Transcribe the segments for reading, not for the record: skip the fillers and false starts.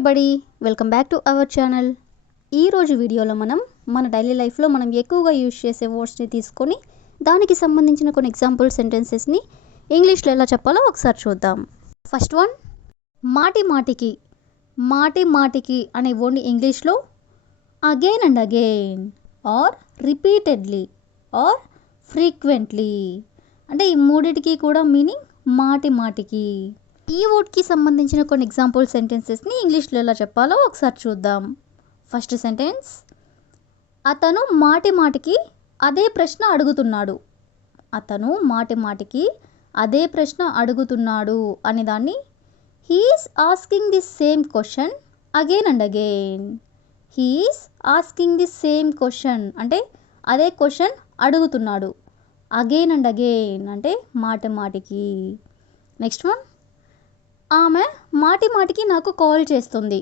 Everybody, welcome back to our channel. ఈరోజు వీడియోలో మన డైలీ లైఫ్లో మనం ఎక్కువగా యూజ్ చేసే వర్డ్స్ని తీసుకొని దానికి సంబంధించిన కొన్ని ఎగ్జాంపుల్ సెంటెన్సెస్ని ఇంగ్లీష్లో ఎలా చెప్పాలో ఒకసారి చూద్దాం. ఫస్ట్ వన్, మాటి మాటికి. మాటి మాటికి అనే వర్డ్ని ఇంగ్లీష్లో again and again or repeatedly or frequently, అంటే ఈ మూడిటికి కూడా మీనింగ్ మాటి మాటికి. ఈ వర్డ్కి సంబంధించిన కొన్ని ఎగ్జాంపుల్ సెంటెన్సెస్ని ఇంగ్లీష్లో ఎలా చెప్పాలో ఒకసారి చూద్దాం. ఫస్ట్ సెంటెన్స్, అతను మాటి మాటికి అదే ప్రశ్న అడుగుతున్నాడు. అతను మాటి మాటికి అదే ప్రశ్న అడుగుతున్నాడు అనే దాన్ని he's asking the same question again and again. He's asking the same question అంటే అదే క్వశ్చన్ అడుగుతున్నాడు. అగైన్ అండ్ అగైన్ అంటే మాటి మాటికి. నెక్స్ట్ వన్, ఆమె మాటి మాటికి నాకు కాల్ చేస్తుంది.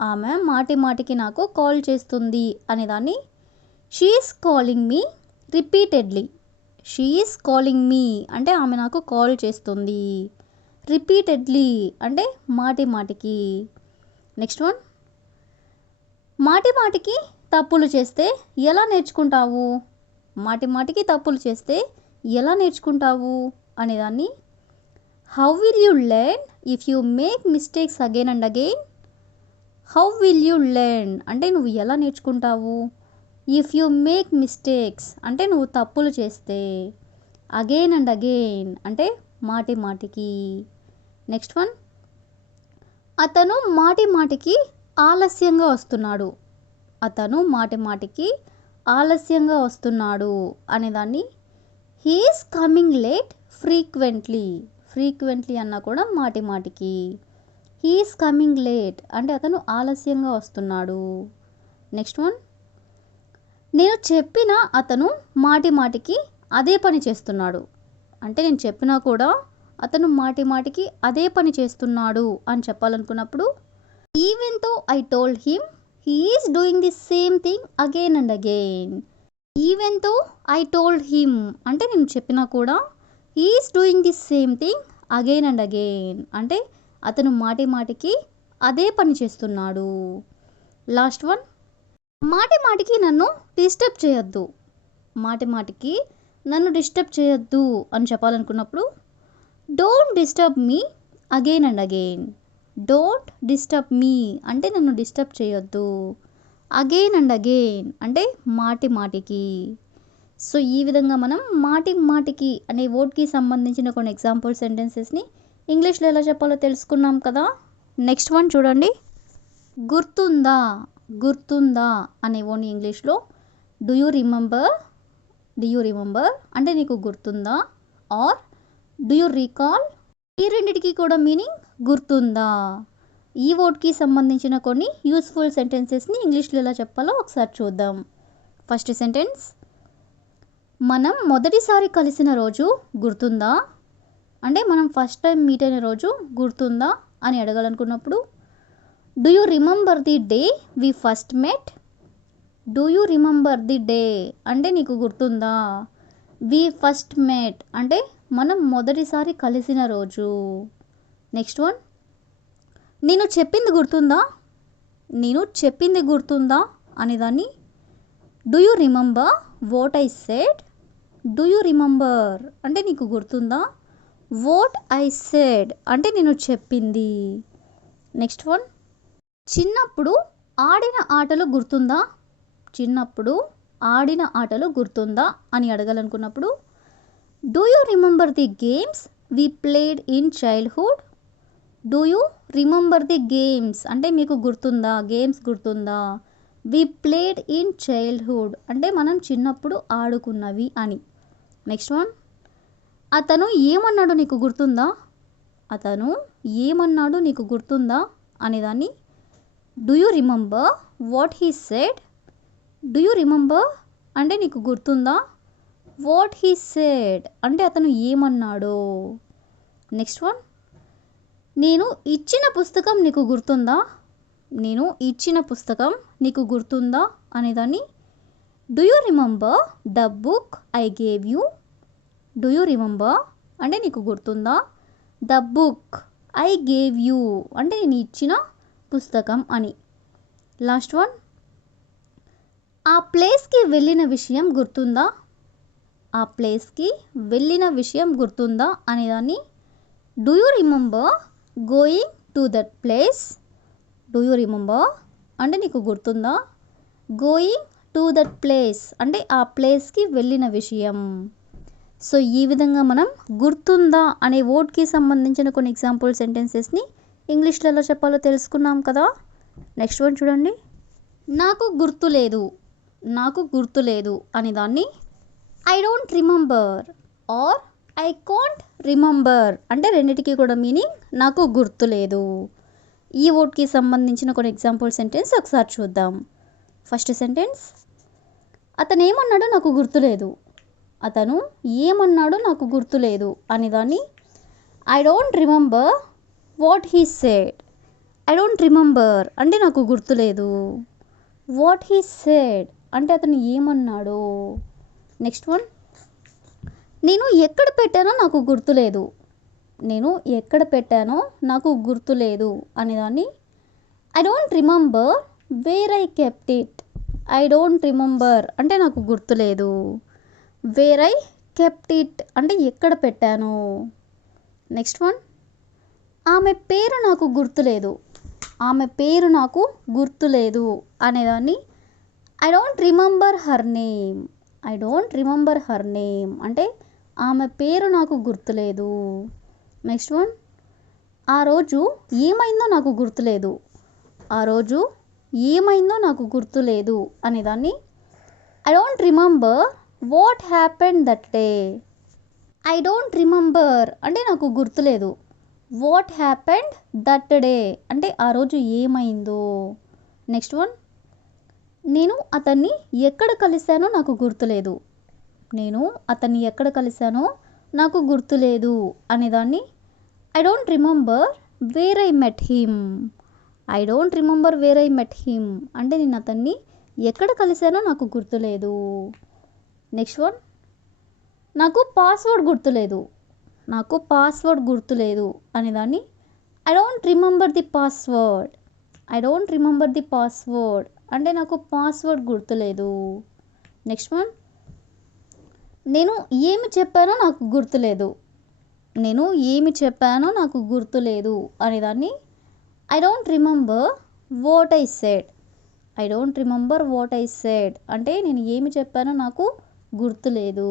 ఆమె మాటి మాటికి నాకు కాల్ చేస్తుంది అనేదాన్ని she is calling me repeatedly. She is calling మీ అంటే ఆమె నాకు కాల్ చేస్తుంది. రిపీటెడ్లీ అంటే మాటి మాటికి. నెక్స్ట్ వన్, మాటి మాటికి తప్పులు చేస్తే ఎలా నేర్చుకుంటావు. మాటి మాటికి తప్పులు చేస్తే ఎలా నేర్చుకుంటావు అనేదాన్ని how will you learn if you make mistakes again and again. How will you learn అంటే నువ్వు ఎలా నేర్చుకుంటావు. ఇఫ్ యూ మేక్ మిస్టేక్స్ అంటే నువ్వు తప్పులు చేస్తే. అగైన్ అండ్ అగైన్ అంటే మాటి మాటికి. నెక్స్ట్ వన్, అతను మాటి మాటికి ఆలస్యంగా వస్తున్నాడు. అతను మాటి మాటికి ఆలస్యంగా వస్తున్నాడు అనేదాన్ని he is coming late frequently. Frequently అన్నా కూడా మాటి మాటికి. హీ ఈస్ కమింగ్ లేట్ అంటే అతను ఆలస్యంగా వస్తున్నాడు. నెక్స్ట్ వన్, నేను చెప్పిన అతను మాటి మాటికి అదే పని చేస్తున్నాడు. అంటే నేను చెప్పినా కూడా అతను మాటి మాటికి అదే పని చేస్తున్నాడు అని చెప్పాలనుకున్నప్పుడు even though I told him he is doing the same thing again and again. Even though I told him అంటే నేను చెప్పినా కూడా he is doing the same thing again and again అంటే అతను మాటి మాటికి అదే పని చేస్తున్నాడు. లాస్ట్ వన్, మాటి మాటికి నన్ను డిస్టర్బ్ చేయొద్దు. మాటి మాటికి నన్ను డిస్టర్బ్ చేయొద్దు అని చెప్పాలనుకున్నప్పుడు don't disturb me again and again. Don't disturb me అంటే నన్ను డిస్టర్బ్ చేయొద్దు. అగైన్ అండ్ అగైన్ అంటే మాటి మాటికి. సో ఈ విధంగా మనం మాటి మాటికి అనే వర్డ్కి సంబంధించిన కొన్ని ఎగ్జాంపుల్ సెంటెన్సెస్ని ఇంగ్లీష్లో ఎలా చెప్పాలో తెలుసుకున్నాం కదా. నెక్స్ట్ వన్ చూడండి, గుర్తుందా. గుర్తుందా అనే వర్డ్ని ఇంగ్లీష్లో do you remember. Do you remember అంటే నీకు గుర్తుందా ఆర్ డూ యూ రీకాల్. ఈ రెండిటికి కూడా మీనింగ్ గుర్తుందా. ఈ వర్డ్కి సంబంధించిన కొన్ని యూస్ఫుల్ సెంటెన్సెస్ని ఇంగ్లీష్లో ఎలా చెప్పాలో ఒకసారి చూద్దాం. ఫస్ట్ సెంటెన్స్, మనం మొదటిసారి కలిసిన రోజు గుర్తుందా. అంటే మనం ఫస్ట్ టైం మీట్ అయిన రోజు గుర్తుందా అని అడగాలనుకున్నప్పుడు do you remember the day we first met. Do you remember the day అంటే నీకు గుర్తుందా. వి ఫస్ట్ మెట్ అంటే మనం మొదటిసారి కలిసిన రోజు. నెక్స్ట్ వన్, నేను చెప్పింది గుర్తుందా. నేను చెప్పింది గుర్తుందా అనేదాన్ని do you remember what I said. Do you remember అంటే నీకు గుర్తుందా. వాట్ ఐ సెడ్ అంటే నేను చెప్పింది. నెక్స్ట్ వన్, చిన్నప్పుడు ఆడిన ఆటలు గుర్తుందా. చిన్నప్పుడు ఆడిన ఆటలు గుర్తుందా అని అడగాలనుకున్నప్పుడు do you remember the games we played in childhood. Do you remember the games అంటే మీకు గుర్తుందా, గేమ్స్ గుర్తుందా. వి ప్లేడ్ ఇన్ చైల్డ్హుడ్ అంటే మనం చిన్నప్పుడు ఆడుకున్నవి అని. నెక్స్ట్ వన్, అతను ఏమన్నాడు నీకు గుర్తుందా. అతను ఏమన్నాడు నీకు గుర్తుందా అనేదాన్ని do you remember what he said. Do you remember అంటే నీకు గుర్తుందా. వాట్ హీ సెడ్ అంటే అతను ఏమన్నాడో. నెక్స్ట్ వన్, నేను ఇచ్చిన పుస్తకం నీకు గుర్తుందా. నేను ఇచ్చిన పుస్తకం నీకు గుర్తుందా అనేదాన్ని do you remember the book I gave you. Do you remember అంటే నీకు గుర్తుందా. The book I gave you అంటే నేను ఇచ్చిన పుస్తకం అని. లాస్ట్ వన్, ఆ ప్లేస్కి వెళ్ళిన విషయం గుర్తుందా? ఆ ప్లేస్కి వెళ్ళిన విషయం గుర్తుందా అనేదాన్ని do you remember going to that place? Do you remember అంటే నీకు గుర్తుందా, గోయింగ్ టు దట్ ప్లేస్ అంటే ఆ ప్లేస్కి వెళ్ళిన విషయం. సో ఈ విధంగా మనం గుర్తుందా అనే వర్డ్కి సంబంధించిన కొన్ని ఎగ్జాంపుల్ సెంటెన్సెస్ని ఇంగ్లీష్లో ఎలా చెప్పాలో తెలుసుకున్నాం కదా. నెక్స్ట్ వన్ చూడండి. నాకు గుర్తులేదు, నాకు గుర్తులేదు అనే దాన్ని I don't remember or I can't remember అంటే రెండిటికి కూడా మీనింగ్ నాకు గుర్తులేదు. ఈ వర్డ్కి సంబంధించిన కొన్ని ఎగ్జాంపుల్ సెంటెన్స్ ఒకసారి చూద్దాం. ఫస్ట్ సెంటెన్స్, అతను ఏమన్నాడో నాకు గుర్తులేదు. అతను ఏమన్నాడో నాకు గుర్తులేదు అనేదాన్ని I don't remember what he said. I don't remember అంటే నాకు గుర్తులేదు. వాట్ హీ సెడ్ అంటే అతను ఏమన్నాడో. నెక్స్ట్ వన్, నేను ఎక్కడ పెట్టానో నాకు గుర్తులేదు. నేను ఎక్కడ పెట్టానో నాకు గుర్తులేదు అనేదాన్ని I don't remember where I kept it. I don't remember అంటే నాకు గుర్తులేదు. వేర్ ఐ కెప్ట్ ఇట్ అంటే ఎక్కడ పెట్టాను. నెక్స్ట్ వన్, ఆమె పేరు నాకు గుర్తులేదు. ఆమె పేరు నాకు గుర్తులేదు అనేదాన్ని I don't remember her name. I don't remember her name అంటే ఆమె పేరు నాకు గుర్తులేదు. నెక్స్ట్ వన్, ఆ రోజు ఏమైందో నాకు గుర్తులేదు. ఆ రోజు ఏమైందో నాకు గుర్తులేదు అనేదాన్ని I don't remember what happened that day. I don't remember అంటే నాకు గుర్తులేదు. వాట్ హ్యాపెండ్ దట్ డే అంటే ఆ రోజు ఏమైందో. నెక్స్ట్ వన్, నేను అతన్ని ఎక్కడ కలిశానో నాకు గుర్తులేదు. నేను అతన్ని ఎక్కడ కలిశానో నాకు గుర్తులేదు అనేదాన్ని I don't remember where I met him. I don't remember where I met him అంటే నేను అతన్ని ఎక్కడ కలిశానో నాకు గుర్తులేదు. నెక్స్ట్ వన్, నాకు పాస్వర్డ్ గుర్తులేదు. నాకు పాస్వర్డ్ గుర్తులేదు అనేదాన్ని I don't remember the password. I don't remember the password అంటే నాకు పాస్వర్డ్ గుర్తులేదు. నెక్స్ట్ వన్, నేను ఏమి చెప్పానో నాకు గుర్తులేదు. నేను ఏమి చెప్పానో నాకు గుర్తులేదు అనేదాన్ని I don't remember what I said. I don't remember what I said అంటే నేను ఏమి చెప్పానో నాకు గుర్తులేదు.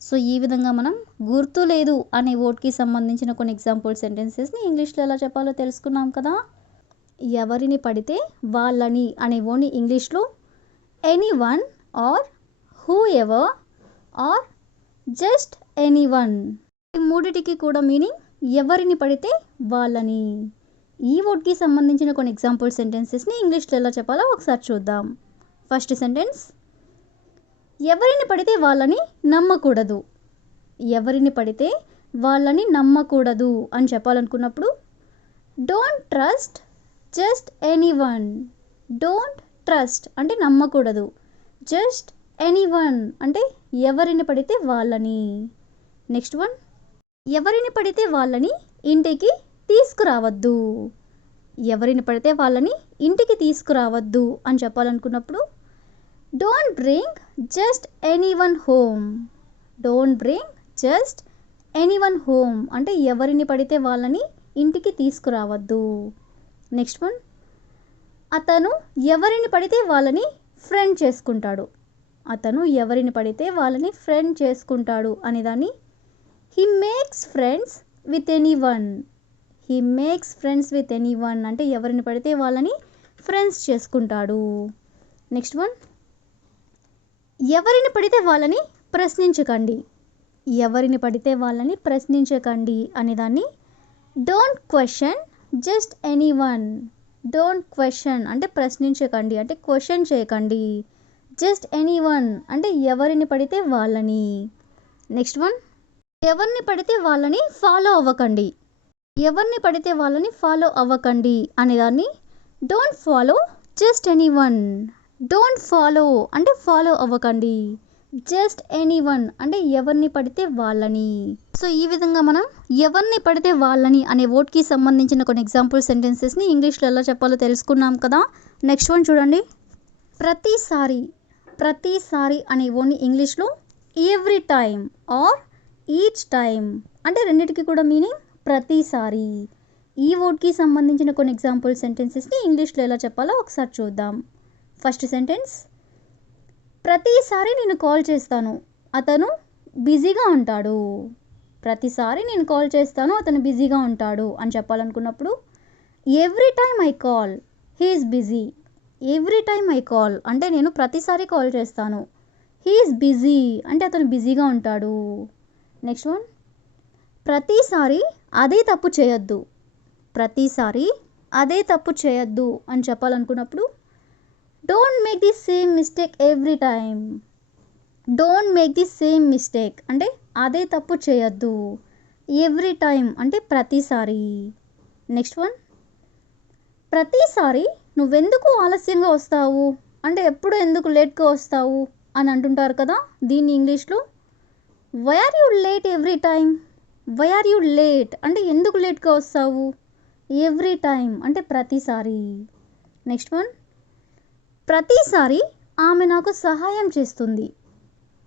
సో ఈ విధంగా మనం గుర్తులేదు అనే వర్డ్కి సంబంధించిన కొన్ని ఎగ్జాంపుల్ సెంటెన్సెస్ని ఇంగ్లీష్లో ఎలా చెప్పాలో తెలుసుకున్నాం కదా. ఎవరిని పడితే వాళ్ళని అనే వర్డ్ని ఇంగ్లీష్లో anyone or whoever or just anyone. ఈ మూడిటికి కూడా మీనింగ్ ఎవరిని పడితే వాళ్ళని. ఈ వర్డ్కి సంబంధించిన కొన్ని ఎగ్జాంపుల్ సెంటెన్సెస్ని ఇంగ్లీష్లో ఎలా చెప్పాలో ఒకసారి చూద్దాం. ఫస్ట్ సెంటెన్స్, ఎవరిని పడితే వాళ్ళని నమ్మకూడదు. ఎవరిని పడితే వాళ్ళని నమ్మకూడదు అని చెప్పాలనుకున్నప్పుడు don't trust just anyone. Don't trust అంటే నమ్మకూడదు. జస్ట్ ఎనీ వన్ అంటే ఎవరిని పడితే వాళ్ళని. నెక్స్ట్ వన్, ఎవరిని పడితే వాళ్ళని ఇంటికి తీసుకురావద్దు. ఎవరిని పడితే వాళ్ళని ఇంటికి తీసుకురావద్దు అని చెప్పాలనుకున్నప్పుడు don't bring just anyone home. Don't bring just anyone home అంటే ఎవరిని పడితే వాళ్ళని ఇంటికి తీసుకురావద్దు. నెక్స్ట్ వన్, అతను ఎవరిని పడితే వాళ్ళని ఫ్రెండ్ చేసుకుంటాడు. అతను ఎవరిని పడితే వాళ్ళని ఫ్రెండ్ చేసుకుంటాడు అనేదాన్ని he makes friends with any one. He makes friends with any one అంటే ఎవరిని పడితే వాళ్ళని ఫ్రెండ్స్ చేసుకుంటాడు. నెక్స్ట్ వన్, ఎవరిని పడితే వాళ్ళని ప్రశ్నించకండి. ఎవరిని పడితే వాళ్ళని ప్రశ్నించకండి అనేదాన్ని don't question just anyone. Don't question అంటే ప్రశ్నించకండి అంటే క్వశ్చన్ చేయకండి. జస్ట్ ఎనీ వన్ అంటే ఎవరిని పడితే వాళ్ళని. నెక్స్ట్ వన్, ఎవరిని పడితే వాళ్ళని ఫాలో అవ్వకండి. ఎవరిని పడితే వాళ్ళని ఫాలో అవ్వకండి అనేదాన్ని don't follow just anyone. Don't follow అంటే ఫాలో అవ్వకండి. జస్ట్ ఎనీవన్ అంటే ఎవరిని పడితే వాళ్ళని. సో ఈ విధంగా మనం ఎవరిని పడితే వాళ్ళని అనే వర్డ్కి సంబంధించిన కొన్ని ఎగ్జాంపుల్ సెంటెన్సెస్ని ఇంగ్లీష్లో ఎలా చెప్పాలో తెలుసుకున్నాం కదా. నెక్స్ట్ వన్ చూడండి. ప్రతిసారి. ప్రతిసారి అనే వర్డ్ని ఇంగ్లీష్లో every time or each time అంటే రెండింటికి కూడా మీనింగ్ ప్రతిసారి. ఈ వర్డ్కి సంబంధించిన కొన్ని ఎగ్జాంపుల్ సెంటెన్సెస్ని ఇంగ్లీష్లో ఎలా చెప్పాలో ఒకసారి చూద్దాం. ఫస్ట్ సెంటెన్స్, ప్రతిసారి నేను కాల్ చేస్తాను అతను బిజీగా ఉంటాడు. ప్రతిసారి నేను కాల్ చేస్తాను అతను బిజీగా ఉంటాడు అని చెప్పాలనుకున్నప్పుడు every time I call he is busy. Every time I call అంటే నేను ప్రతిసారి కాల్ చేస్తాను. హీ ఈజ్ బిజీ అంటే అతను బిజీగా ఉంటాడు. నెక్స్ట్ వన్, ప్రతిసారి అదే తప్పు చేయొద్దు. ప్రతిసారి అదే తప్పు చేయొద్దు అని చెప్పాలనుకున్నప్పుడు don't make the same mistake every time. Don't make the same mistake అంటే అదే తప్పు చేయొద్దు. ఎవ్రీ టైమ్ అంటే ప్రతిసారి. నెక్స్ట్ వన్, ప్రతిసారి నువ్వెందుకు ఆలస్యంగా వస్తావు అంటే ఎప్పుడు ఎందుకు లేట్గా వస్తావు అని అంటుంటారు కదా. దీన్ని ఇంగ్లీష్లో why are you late every time. Why are you late అంటే ఎందుకు లేట్గా వస్తావు. ఎవ్రీ టైమ్ అంటే ప్రతిసారి. నెక్స్ట్ వన్, ప్రతిసారి ఆమె నాకు సహాయం చేస్తుంది.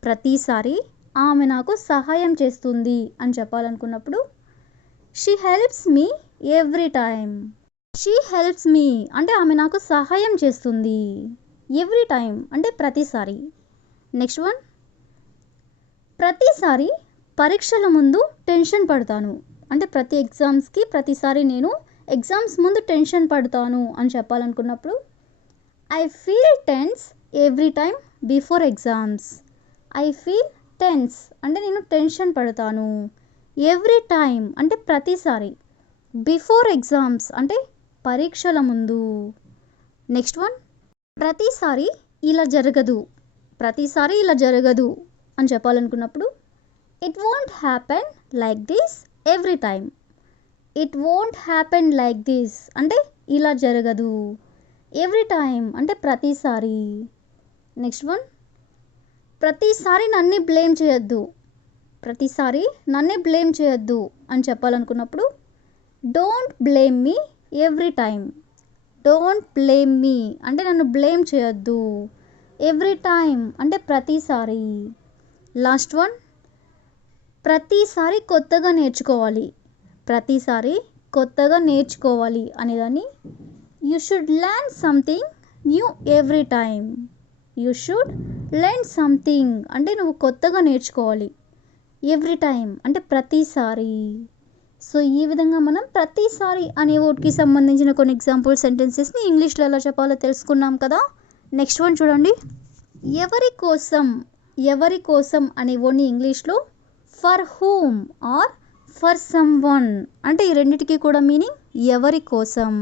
ప్రతిసారి ఆమె నాకు సహాయం చేస్తుంది అని చెప్పాలనుకున్నప్పుడు she helps me every time. She helps me అంటే ఆమె నాకు సహాయం చేస్తుంది. ఎవ్రీ టైమ్ అంటే ప్రతిసారి. నెక్స్ట్ వన్, ప్రతిసారి పరీక్షల ముందు టెన్షన్ పడతాను అంటే ప్రతి ఎగ్జామ్స్కి ప్రతిసారి నేను ఎగ్జామ్స్ ముందు టెన్షన్ పడతాను అని చెప్పాలనుకున్నప్పుడు I feel tense every time before exams. I feel tense అంటే నేను టెన్షన్ పడతాను. ఎవ్రీ టైమ్ అంటే ప్రతిసారి. బిఫోర్ ఎగ్జామ్స్ అంటే పరీక్షల ముందు. నెక్స్ట్ వన్, ప్రతిసారి ఇలా జరగదు. ప్రతిసారి ఇలా జరగదు అని చెప్పాలనుకున్నప్పుడు it won't happen like this every time. It won't happen like this అంటే ఇలా జరగదు. ఎవ్రీ టైమ్ అంటే ప్రతిసారి. నెక్స్ట్ వన్, ప్రతిసారి నన్నే బ్లేమ్ చేయొద్దు. ప్రతిసారి నన్నే బ్లేమ్ చేయొద్దు అని చెప్పాలనుకున్నప్పుడు don't blame me every time. Don't blame me అంటే నన్ను బ్లేమ్ చేయొద్దు. ఎవ్రీ టైమ్ అంటే ప్రతిసారి. లాస్ట్ వన్, ప్రతిసారి కొత్తగా నేర్చుకోవాలి. ప్రతిసారి కొత్తగా నేర్చుకోవాలి అనేదాన్ని you should learn something new every time. You should learn something అంటే నువ్వు కొత్తగా నేర్చుకోవాలి. ఎవ్రీ టైమ్ అంటే ప్రతిసారి. సో ఈ విధంగా మనం ప్రతిసారి అనే వర్డ్కి సంబంధించిన కొన్ని ఎగ్జాంపుల్ సెంటెన్సెస్ని ఇంగ్లీష్లో ఎలా చెప్పాలో తెలుసుకున్నాం కదా. నెక్స్ట్ వన్ చూడండి. ఎవరి కోసం. ఎవరి కోసం అనే వర్డ్ని ఇంగ్లీష్లో for whom or for someone అంటే ఈ రెండిటికి కూడా మీనింగ్ ఎవరి కోసం.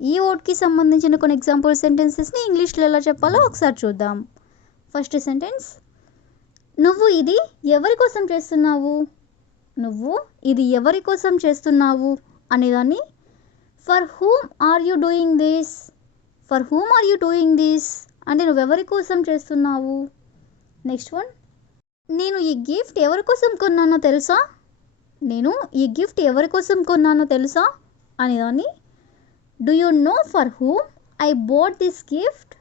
ఈ వర్డ్కి సంబంధించిన కొన్ని ఎగ్జాంపుల్ సెంటెన్సెస్ని ఇంగ్లీష్లో ఎలా చెప్పాలో ఒకసారి చూద్దాం. ఫస్ట్ సెంటెన్స్, నువ్వు ఇది ఎవరి కోసం చేస్తున్నావు. నువ్వు ఇది ఎవరి కోసం చేస్తున్నావు అనేదాన్ని for whom are you doing this. For whom are you doing this అంటే నువ్వెవరి కోసం చేస్తున్నావు. నెక్స్ట్ వన్, నేను ఈ గిఫ్ట్ ఎవరి కోసం కొన్నానో తెలుసా. నేను ఈ గిఫ్ట్ ఎవరి కోసం కొన్నానో తెలుసా అనేదాన్ని do you know for whom I boat this gift.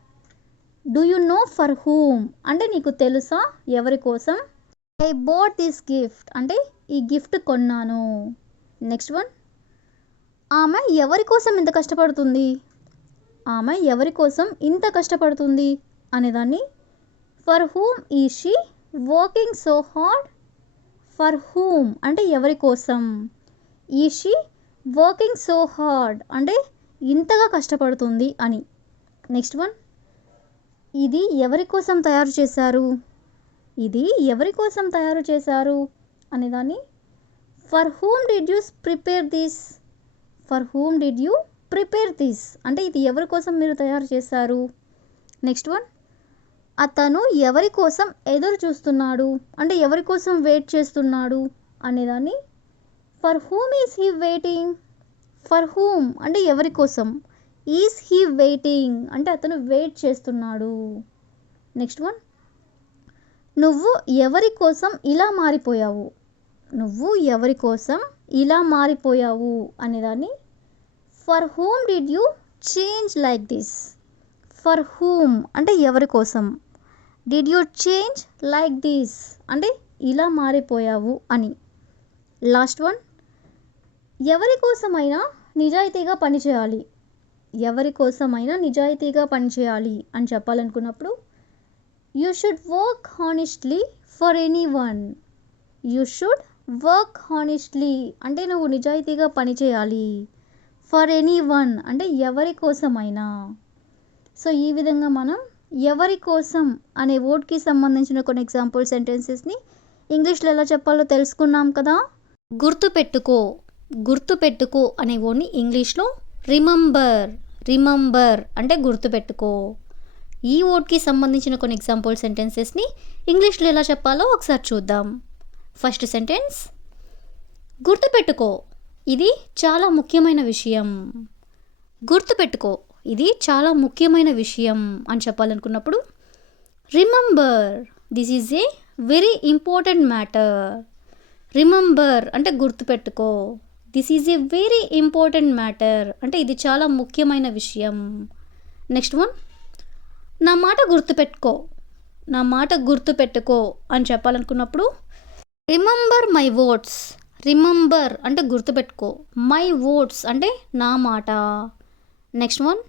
Do you know for whom అంటే నీకు తెలుసా ఎవరి కోసం. ఐ బోట్ దిస్ గిఫ్ట్ అంటే ఈ గిఫ్ట్ కొన్నాను. నెక్స్ట్ వన్, ఆమె ఎవరి కోసం ఇంత కష్టపడుతుంది. ఆమె ఎవరి కోసం ఇంత కష్టపడుతుంది అనేదాన్ని for whom is she working so hard. For whom అంటే ఎవరి కోసం. Is she working so hard అంటే ఇంతగా కష్టపడుతుంది అని. నెక్స్ట్ వన్, ఇది ఎవరి కోసం తయారు చేశారు. ఇది ఎవరి కోసం తయారు చేశారు అనేదాన్ని for whom did you prepare this. For whom did you prepare this అంటే ఇది ఎవరి కోసం మీరు తయారు చేశారు. నెక్స్ట్ వన్, అతను ఎవరి కోసం ఎదురు చూస్తున్నాడు అంటే ఎవరి కోసం వెయిట్ చేస్తున్నాడు అనేదాన్ని for whom is he waiting. For whom అంటే ఎవరి కోసం. ఈజ్ హీ వెయిటింగ్ అంటే అతను వెయిట్ చేస్తున్నాడు. నెక్స్ట్ వన్, నువ్వు ఎవరి కోసం ఇలా మారిపోయావు, నువ్వు ఎవరి కోసం ఇలా మారిపోయావు అనేదాన్ని for whom did you change like this. For whom అంటే ఎవరి కోసం, did you change like this అంటే ఇలా మారిపోయావు అని. లాస్ట్ వన్, ఎవరి కోసమైనా నిజాయితీగా పనిచేయాలి, ఎవరి కోసమైనా నిజాయితీగా పనిచేయాలి అని చెప్పాలనుకున్నప్పుడు you should work honestly for anyone. You should work honestly అంటే నువ్వు నిజాయితీగా పనిచేయాలి. ఫర్ ఎనీ వన్ అంటే ఎవరి కోసమైనా. సో ఈ విధంగా మనం ఎవరి కోసం అనే వర్డ్కి సంబంధించిన కొన్ని ఎగ్జాంపుల్ సెంటెన్సెస్ని ఇంగ్లీష్లో ఎలా చెప్పాలో తెలుసుకున్నాం కదా. గుర్తుపెట్టుకో, గుర్తుపెట్టుకో అనే వర్డ్ని ఇంగ్లీష్లో రిమెంబర్, రిమెంబర్ అంటే గుర్తుపెట్టుకో. ఈ వర్డ్కి సంబంధించిన కొన్ని ఎగ్జాంపుల్ సెంటెన్సెస్ని ఇంగ్లీష్లో ఎలా చెప్పాలో ఒకసారి చూద్దాం. ఫస్ట్ సెంటెన్స్, గుర్తుపెట్టుకో ఇది చాలా ముఖ్యమైన విషయం. గుర్తుపెట్టుకో ఇది చాలా ముఖ్యమైన విషయం అని చెప్పాలనుకున్నప్పుడు remember this is a very important matter. Remember అంటే గుర్తుపెట్టుకో, this is a very important matter అంటే ఇది చాలా ముఖ్యమైన విషయం. నెక్స్ట్ వన్, నా మాట గుర్తుపెట్టుకో, నా మాట గుర్తుపెట్టుకో అని చెప్పాలనుకున్నప్పుడు రిమెంబర్ మై వర్డ్స్. రిమెంబర్ అంటే గుర్తుపెట్టుకో, మై వర్డ్స్ అంటే నా మాట. నెక్స్ట్ వన్,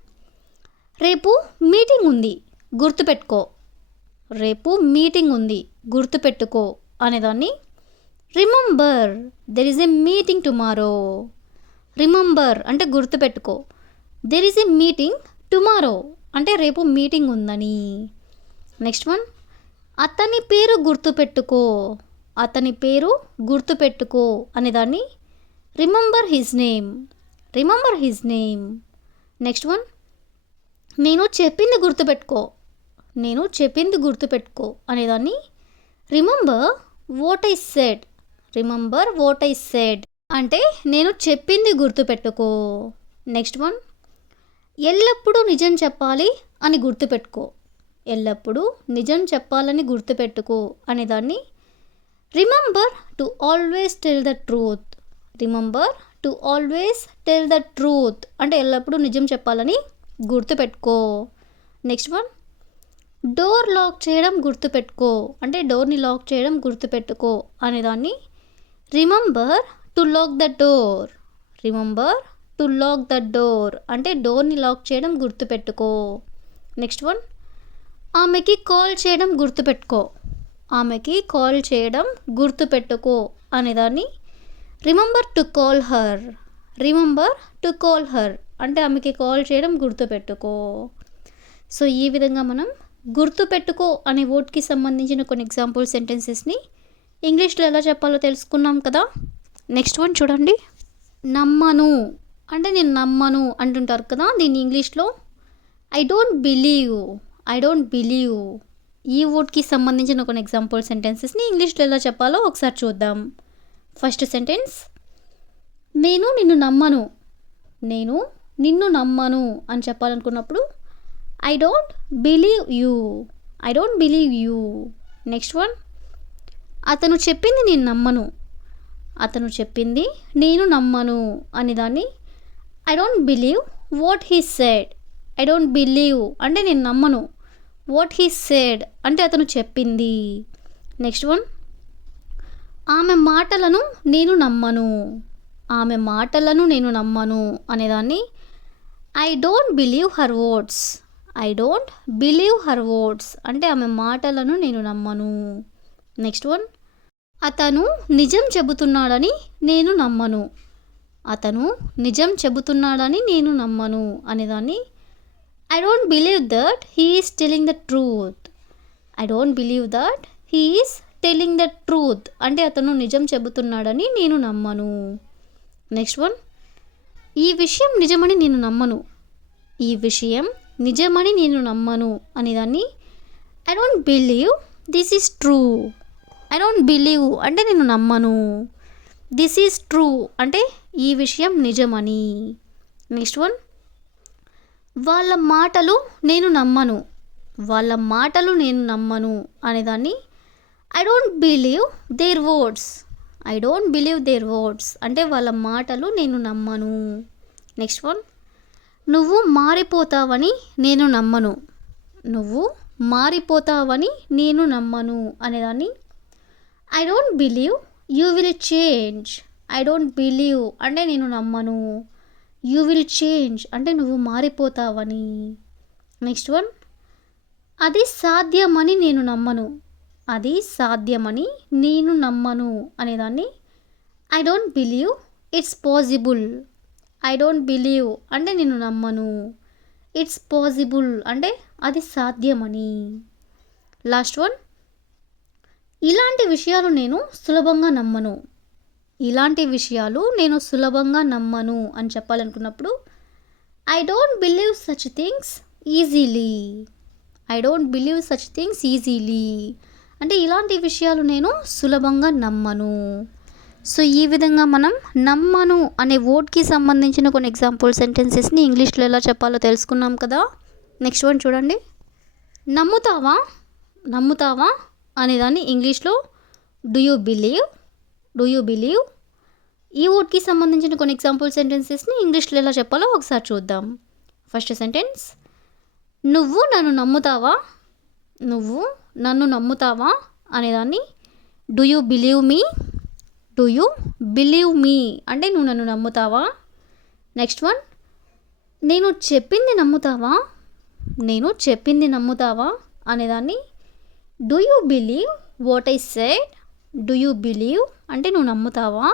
రేపు మీటింగ్ ఉంది గుర్తుపెట్టుకో, రేపు మీటింగ్ ఉంది గుర్తుపెట్టుకో అనేదాన్ని remember there is a meeting tomorrow. Remember అంటే గుర్తుపెట్టుకో, there is a meeting tomorrow అంటే రేపు మీటింగ్ ఉందని. నెక్స్ట్ వన్, అతని పేరు గుర్తుపెట్టుకో, అతని పేరు గుర్తుపెట్టుకో అనేదాన్ని remember his name, remember his name. Next one, నేను చెప్పింది గుర్తుపెట్టుకో, నేను చెప్పింది గుర్తుపెట్టుకో అనేదాన్ని remember what I said, remember what I said అంటే నేను చెప్పింది గుర్తుపెట్టుకో. నెక్స్ట్ వన్, ఎల్లప్పుడూ నిజం చెప్పాలి అని గుర్తుపెట్టుకో, ఎల్లప్పుడూ నిజం చెప్పాలని గుర్తుపెట్టుకో అనేదాన్ని remember to always tell the truth, remember to always tell the truth అంటే ఎల్లప్పుడూ నిజం చెప్పాలని గుర్తుపెట్టుకో. నెక్స్ట్ వన్, డోర్ లాక్ చేయడం గుర్తుపెట్టుకో అంటే డోర్ని లాక్ చేయడం గుర్తుపెట్టుకో అనేదాన్ని remember to lock the door, remember to lock the door అంటే డోర్ని లాక్ చేయడం గుర్తుపెట్టుకో. నెక్స్ట్ వన్, ఆమెకి కాల్ చేయడం గుర్తుపెట్టుకో, ఆమెకి కాల్ చేయడం గుర్తుపెట్టుకో అనేదాన్ని remember to call her, remember to call her అంటే ఆమెకి కాల్ చేయడం గుర్తుపెట్టుకో. సో ఈ విధంగా మనం గుర్తుపెట్టుకో అనే వర్డ్కి సంబంధించిన కొన్ని ఎగ్జాంపుల్ సెంటెన్సెస్ని ఇంగ్లీష్లో ఎలా చెప్పాలో తెలుసుకున్నాం కదా. నెక్స్ట్ వన్ చూడండి, నమ్మను అంటే నేను నమ్మను అంటుంటారు కదా, దీన్ని ఇంగ్లీష్లో I don't believe, I don't believe. ఈ వర్డ్కి సంబంధించిన కొన్ని ఎగ్జాంపుల్ సెంటెన్సెస్ని ఇంగ్లీష్లో ఎలా చెప్పాలో ఒకసారి చూద్దాం. ఫస్ట్ సెంటెన్స్, నేను నిన్ను నమ్మను, నేను నిన్ను నమ్మను అని చెప్పాలనుకున్నప్పుడు I don't believe you, I don't believe you. Next one, అతను చెప్పింది నేను నమ్మను, అతను చెప్పింది నేను నమ్మను అనేదాన్ని I don't believe what he said, I don't believe అంటే నేను నమ్మను, వాట్ హీ సెడ్ అంటే అతను చెప్పింది. నెక్స్ట్ వన్, ఆమె మాటలను నేను నమ్మను, ఆమె మాటలను నేను నమ్మను అనేదాన్ని I don't believe her words, I don't believe her words అంటే ఆమె మాటలను నేను నమ్మను. నెక్స్ట్ వన్, అతను నిజం చెబుతున్నాడని నేను నమ్మను, అతను నిజం చెబుతున్నాడని నేను నమ్మను అనేదాన్ని I don't believe that he is telling the truth, I don't believe that he is telling the truth అంటే అతను నిజం చెబుతున్నాడని నేను నమ్మను. నెక్స్ట్ వన్, ఈ విషయం నిజమని నేను నమ్మను, ఈ విషయం నిజమని నేను నమ్మను అనేదాన్ని I don't believe this is true, I don't believe అంటే నేను నమ్మను, దిస్ ఈజ్ ట్రూ అంటే ఈ విషయం నిజమని. నెక్స్ట్ వన్, వాళ్ళ మాటలు నేను నమ్మను, వాళ్ళ మాటలు నేను నమ్మను అనేదాన్ని I don't believe their words. I don't believe their words అంటే వాళ్ళ మాటలు నేను నమ్మను. నెక్స్ట్ వన్, నువ్వు మారిపోతావని నేను నమ్మను. నువ్వు మారిపోతావని నేను నమ్మను అనేదాన్ని I don't believe you will change. I don't believe అంటే నేను నమ్మను. యూ విల్ చేంజ్ అంటే నువ్వు మారిపోతావని. నెక్స్ట్ వన్, అది సాధ్యమని నేను నమ్మను. అది సాధ్యమని నేను నమ్మను అనేదాన్ని I don't believe it's possible. I don't believe అంటే నేను నమ్మను. ఇట్స్ పాసిబుల్ అంటే అది సాధ్యమని. లాస్ట్ వన్, ఇలాంటి విషయాలు నేను సులభంగా నమ్మను. ఇలాంటి విషయాలు నేను సులభంగా నమ్మను అని చెప్పాలనుకున్నప్పుడు I don't believe such things easily. I don't believe such things easily అంటే ఇలాంటి విషయాలు నేను సులభంగా నమ్మను. సో ఈ విధంగా మనం నమ్మను అనే వర్డ్కి సంబంధించిన కొన్ని ఎగ్జాంపుల్ సెంటెన్సెస్ని ఇంగ్లీష్లో ఎలా చెప్పాలో తెలుసుకున్నాం కదా. నెక్స్ట్ వన్ చూడండి. నమ్ముతావా, నమ్ముతావా అనేదాన్ని ఇంగ్లీష్లో do you believe. Do you believe. ఈ వర్డ్కి సంబంధించిన కొన్ని ఎగ్జాంపుల్ సెంటెన్సెస్ని ఇంగ్లీష్లో ఎలా చెప్పాలో ఒకసారి చూద్దాం. ఫస్ట్ సెంటెన్స్, నువ్వు నన్ను నమ్ముతావా. నువ్వు నన్ను నమ్ముతావా అనేదాన్ని do you believe me. Do you believe me అంటే నువ్వు నన్ను నమ్ముతావా. నెక్స్ట్ వన్, నేను చెప్పింది నమ్ముతావా. నేను చెప్పింది నమ్ముతావా అనేదాన్ని do you believe what I said. Do you believe అంటే నువ్వు నమ్ముతావా.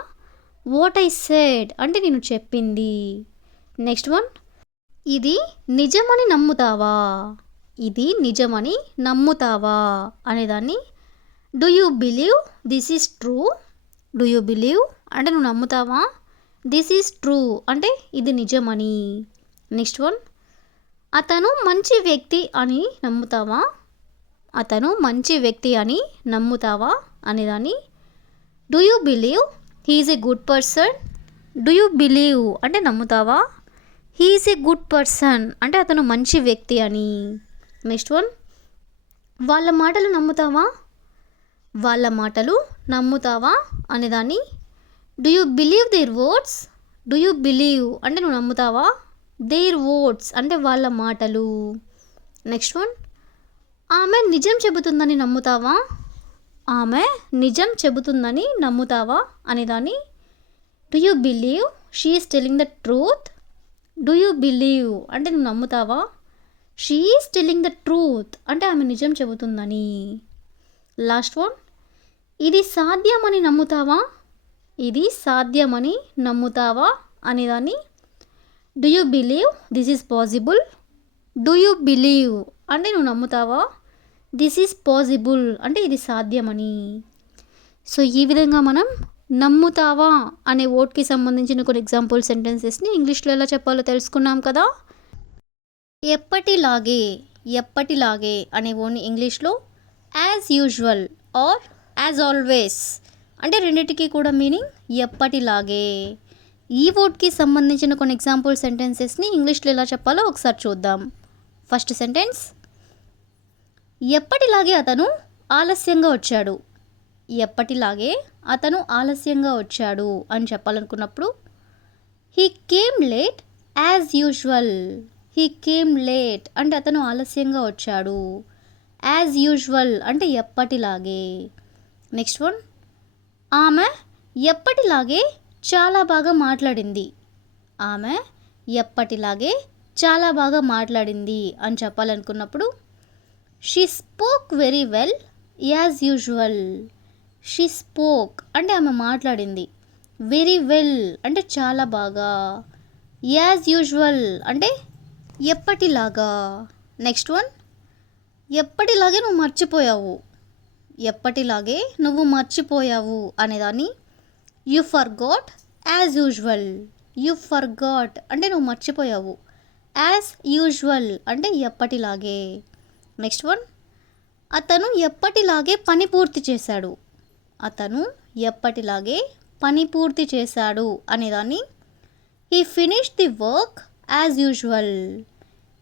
వాట్ ఐ సెడ్ అంటే నేను చెప్పింది. నెక్స్ట్ వన్, ఇది నిజమని నమ్ముతావా. ఇది నిజమని నమ్ముతావా అనేదాన్ని do you believe this is true. Do you believe అంటే నువ్వు నమ్ముతావా. దిస్ ఈజ్ ట్రూ అంటే ఇది నిజమని. నెక్స్ట్ వన్, అతను మంచి వ్యక్తి అని నమ్ముతావా. అతను మంచి వ్యక్తి అని నమ్ముతావా అనేదాన్ని do you believe he is a good person. Do you believe అంటే నమ్ముతావా. He is a good person అంటే అతను మంచి వ్యక్తి అని. నెక్స్ట్ వన్, వాళ్ళ మాటలు నమ్ముతావా. వాళ్ళ మాటలు నమ్ముతావా అనేదాన్ని do you believe their words. Do you believe అంటే నువ్వు నమ్ముతావా. దేర్ వర్డ్స్ అంటే వాళ్ళ మాటలు. నెక్స్ట్ వన్, ఆమె నిజం చెబుతుందని నమ్ముతావా. ఆమె నిజం చెబుతుందని నమ్ముతావా అనేదాన్ని do you believe she is telling the truth. Do you believe అంటే నువ్వు నమ్ముతావా. She is telling the truth అంటే ఆమె నిజం చెబుతుందని. లాస్ట్ వన్, ఇది సాధ్యమని నమ్ముతావా. ఇది సాధ్యమని నమ్ముతావా అనేదాన్ని do you believe this is possible. Do you believe అంటే నువ్వు నమ్ముతావా. దిస్ ఈజ్ పాసిబుల్ అంటే ఇది సాధ్యమని. సో ఈ విధంగా మనం నమ్ముతావా అనే వర్డ్కి సంబంధించిన కొన్ని ఎగ్జాంపుల్ సెంటెన్సెస్ని ఇంగ్లీష్లో ఎలా చెప్పాలో తెలుసుకున్నాం కదా. ఎప్పటిలాగే. ఎప్పటిలాగే అనే వర్డ్ని ఇంగ్లీష్లో as usual or as always అంటే రెండింటికి కూడా మీనింగ్ ఎప్పటిలాగే. ఈ వర్డ్కి సంబంధించిన కొన్ని ఎగ్జాంపుల్ సెంటెన్సెస్ని ఇంగ్లీష్లో ఎలా చెప్పాలో ఒకసారి చూద్దాం. ఫస్ట్ సెంటెన్స్, ఎప్పటిలాగే అతను ఆలస్యంగా వచ్చాడు. ఎప్పటిలాగే అతను ఆలస్యంగా వచ్చాడు అని చెప్పాలనుకున్నప్పుడు he came late as usual. He came late అంటే అతను ఆలస్యంగా వచ్చాడు. యాజ్ యూజువల్ అంటే ఎప్పటిలాగే. నెక్స్ట్ వన్, ఆమె ఎప్పటిలాగే చాలా బాగా మాట్లాడింది. ఆమె ఎప్పటిలాగే చాలా బాగా మాట్లాడింది అని చెప్పాలనుకున్నప్పుడు she spoke very well as usual. She spoke అంటే ఆమె మాట్లాడింది. వెరీ వెల్ అంటే చాలా బాగా. యాజ్ యూజువల్ అంటే ఎప్పటిలాగా. నెక్స్ట్ వన్, ఎప్పటిలాగే నువ్వు మర్చిపోయావు. ఎప్పటిలాగే నువ్వు మర్చిపోయావు అనేదాన్ని you forgot as usual. You forgot అంటే నువ్వు మర్చిపోయావు. యాజ్ యూజువల్ అంటే ఎప్పటిలాగే. నెక్స్ట్ వన్, అతను ఎప్పటిలాగే పని పూర్తి చేశాడు. అతను ఎప్పటిలాగే పని పూర్తి చేశాడు అనేదాన్ని he finished the work as usual.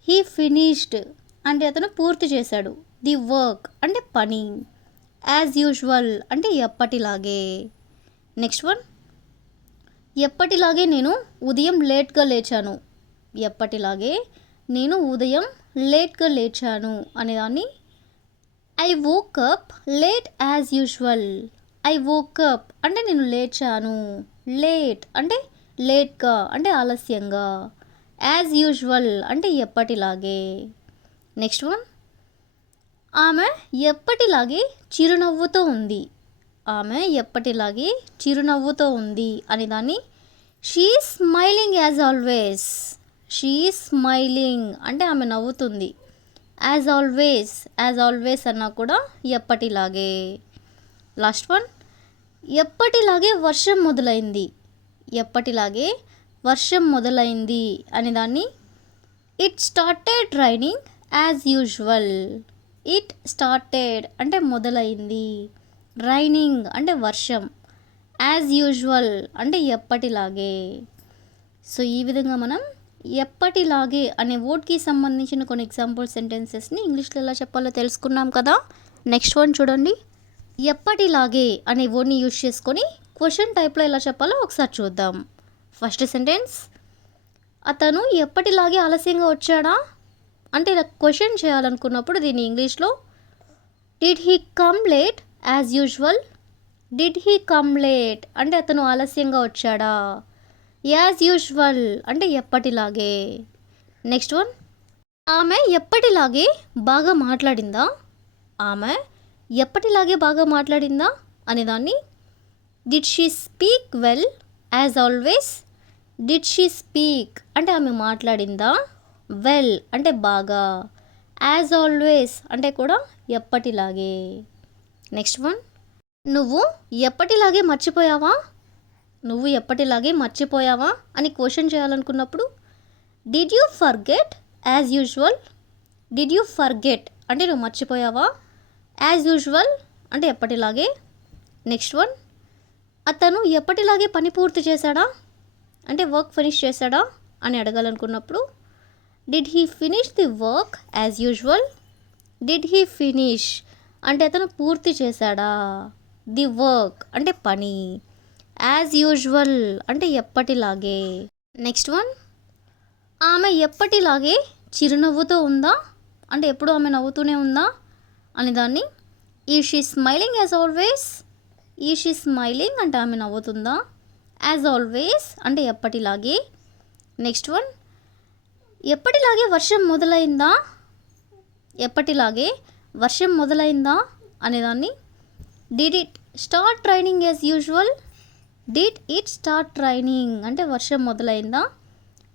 He finished అంటే అతను పూర్తి చేశాడు. ది వర్క్ అంటే పని. యాజ్ యూజువల్ అంటే ఎప్పటిలాగే. నెక్స్ట్ వన్, ఎప్పటిలాగే నేను ఉదయం లేట్గా లేచాను. ఎప్పటిలాగే నేను ఉదయం లేట్గా లేచాను అనేదాన్ని I woke up late as usual. I woke up అంటే నేను లేచాను. లేట్ అంటే లేట్గా అంటే ఆలస్యంగా. యాజ్ యూజువల్ అంటే ఎప్పటిలాగే. నెక్స్ట్ వన్, ఆమె ఎప్పటిలాగే చిరునవ్వుతో ఉంది. ఆమె ఎప్పటిలాగే చిరునవ్వుతో ఉంది అనేదాన్ని she smiling as always. She smiling అంటే ఆమె నవ్వుతుంది. యాజ్ ఆల్వేస్ అన్నా కూడా ఎప్పటిలాగే. లాస్ట్ వన్, ఎప్పటిలాగే వర్షం మొదలైంది. ఎప్పటిలాగే వర్షం మొదలైంది అనేదాన్ని it started raining as usual. It started అంటే మొదలైంది. రైనింగ్ అంటే వర్షం. యాజ్ యూజువల్ అంటే ఎప్పటిలాగే. సో ఈ విధంగా మనం ఎప్పటిలాగే అనే వర్డ్కి సంబంధించిన కొన్ని ఎగ్జాంపుల్ సెంటెన్సెస్ని ఇంగ్లీష్లో ఎలా చెప్పాలో తెలుసుకున్నాం కదా. నెక్స్ట్ వన్ చూడండి. ఎప్పటిలాగే అనే వర్డ్ని యూజ్ చేసుకొని క్వశ్చన్ టైప్లో ఎలా చెప్పాలో ఒకసారి చూద్దాం. ఫస్ట్ సెంటెన్స్, అతను ఎప్పటిలాగే ఆలస్యంగా వచ్చాడా అంటే ఇలా క్వశ్చన్ చేయాలనుకున్నప్పుడు దీన్ని ఇంగ్లీష్లో did he come late as usual. Did he come late అంటే అతను ఆలస్యంగా వచ్చాడా. యాజ్ యూజువల్ అంటే ఎప్పటిలాగే. నెక్స్ట్ వన్, ఆమె ఎప్పటిలాగే బాగా మాట్లాడిందా. ఆమె ఎప్పటిలాగే బాగా మాట్లాడిందా అనేదాన్ని did she speak well as always. Did she speak అంటే ఆమె మాట్లాడిందా. వెల్ అంటే బాగా. యాజ్ ఆల్వేస్ అంటే కూడా ఎప్పటిలాగే. నెక్స్ట్ వన్, నువ్వు ఎప్పటిలాగే మర్చిపోయావా. నువ్వు ఎప్పటిలాగే మర్చిపోయావా అని క్వశ్చన్ చేయాలనుకున్నప్పుడు did you forget as usual. Did you forget అంటే నువ్వు మర్చిపోయావా. యాజ్ యూజువల్ అంటే ఎప్పటిలాగే. నెక్స్ట్ వన్, అతను ఎప్పటిలాగే పని పూర్తి చేశాడా అంటే వర్క్ ఫినిష్ చేశాడా అని అడగాలనుకున్నప్పుడు did he finish the work as usual. Did he finish అంటే అతను పూర్తి చేశాడా. ది వర్క్ అంటే పని. యాజ్ యూజువల్ అంటే ఎప్పటిలాగే. నెక్స్ట్ వన్, ఆమె ఎప్పటిలాగే చిరునవ్వుతో ఉందా అంటే ఎప్పుడు ఆమె నవ్వుతూనే ఉందా అని దాన్ని ఈ షీ స్మైలింగ్ యాజ్ ఆల్వేస్. ఈ షీ స్మైలింగ్ అంటే ఆమె నవ్వుతుందా. యాజ్ ఆల్వేస్ అంటే ఎప్పటిలాగే. నెక్స్ట్ వన్, ఎప్పటిలాగే వర్షం మొదలైందా. ఎప్పటిలాగే వర్షం మొదలైందా అనేదాన్ని did it start raining as usual. Did it start raining అంటే వర్షం మొదలైందా.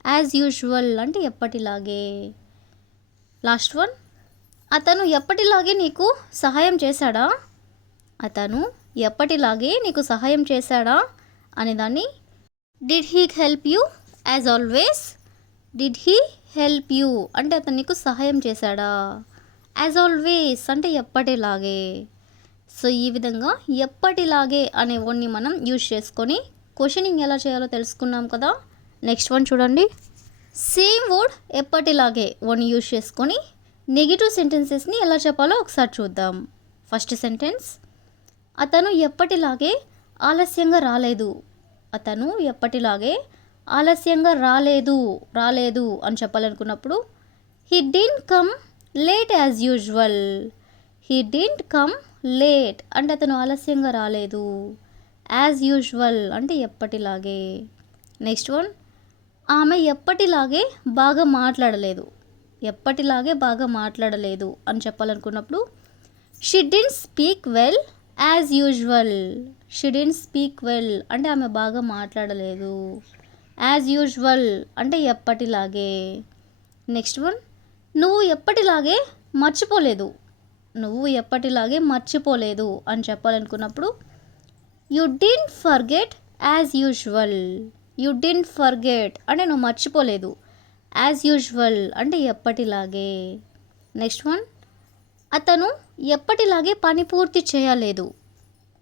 యాజ్ యూజువల్ అంటే ఎప్పటిలాగే. లాస్ట్ వన్, అతను ఎప్పటిలాగే నీకు సహాయం చేశాడా. అతను ఎప్పటిలాగే నీకు సహాయం చేశాడా అనేదాన్ని did he help you as always. Did he help you అంటే అతను నీకు సహాయం చేశాడా. యాజ్ ఆల్వేస్ అంటే ఎప్పటిలాగే. సో ఈ విధంగా ఎప్పటిలాగే అనే వర్డ్ని మనం యూజ్ చేసుకొని క్వశ్చనింగ్ ఎలా చేయాలో తెలుసుకున్నాం కదా. నెక్స్ట్ వన్ చూడండి. సేమ్ వర్డ్ ఎప్పటిలాగే వర్డ్ని యూజ్ చేసుకొని నెగిటివ్ సెంటెన్సెస్ని ఎలా చెప్పాలో ఒకసారి చూద్దాం. ఫస్ట్ సెంటెన్స్, అతను ఎప్పటిలాగే ఆలస్యంగా రాలేదు. అతను ఎప్పటిలాగే ఆలస్యంగా రాలేదు అని చెప్పాలనుకున్నప్పుడు he didn't come late as usual. He didn't come late అంటే అతను ఆలస్యంగా రాలేదు. యాజ్ యూజువల్ అంటే ఎప్పటిలాగే. నెక్స్ట్ వన్, ఆమె ఎప్పటిలాగే బాగా మాట్లాడలేదు. ఎప్పటిలాగే బాగా మాట్లాడలేదు అని చెప్పాలనుకున్నప్పుడు she didn't speak well as usual. She didn't speak well అంటే ఆమె బాగా మాట్లాడలేదు. యాజ్ యూజువల్ అంటే ఎప్పటిలాగే. నెక్స్ట్ వన్, నువ్వు ఎప్పటిలాగే మర్చిపోలేదు. నువ్వు ఎప్పటిలాగే మర్చిపోలేదు అని చెప్పాలనుకున్నప్పుడు you didn't forget as usual. You didn't forget అంటే నువ్వు మర్చిపోలేదు. యాజ్ యూజువల్ అంటే ఎప్పటిలాగే. నెక్స్ట్ వన్, అతను ఎప్పటిలాగే పని పూర్తి చేయలేదు.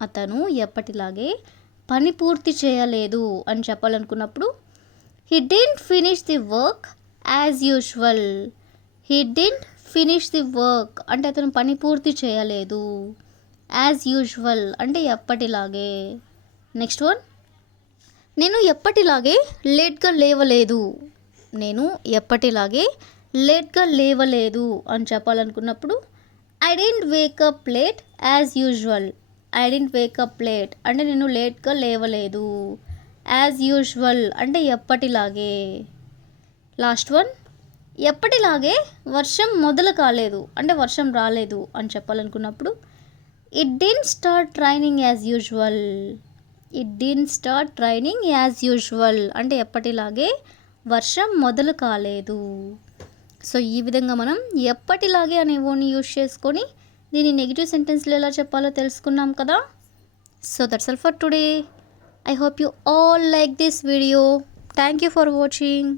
అతను ఎప్పటిలాగే పని పూర్తి చేయలేదు అని చెప్పాలనుకున్నప్పుడు he didn't finish the work as usual. He didn't finish the work అంటే అతను పని పూర్తి చేయలేదు. యాజ్ యూజువల్ అంటే ఎప్పటిలాగే. నెక్స్ట్ వన్, నేను ఎప్పటిలాగే లేట్గా లేవలేదు. నేను ఎప్పటిలాగే లేట్గా లేవలేదు అని చెప్పాలనుకున్నప్పుడు I didn't wake up late as usual. I didn't wake up late అంటే నేను లేట్గా లేవలేదు. యాజ్ యూజువల్ అంటే ఎప్పటిలాగే. లాస్ట్ వన్, ఎప్పటిలాగే వర్షం మొదలు కాలేదు అంటే వర్షం రాలేదు అని చెప్పాలనుకున్నప్పుడు it didn't start raining as usual. It didn't start raining as usual అంటే ఎప్పటిలాగే వర్షం మొదలు కాలేదు. సో ఈ విధంగా మనం ఎప్పటిలాగే అనే వర్డ్ని యూజ్ చేసుకొని దీన్ని నెగిటివ్ సెంటెన్స్లో ఎలా చెప్పాలో తెలుసుకున్నాం కదా. So that's all for today. I hope you all like this video. Thank you for watching.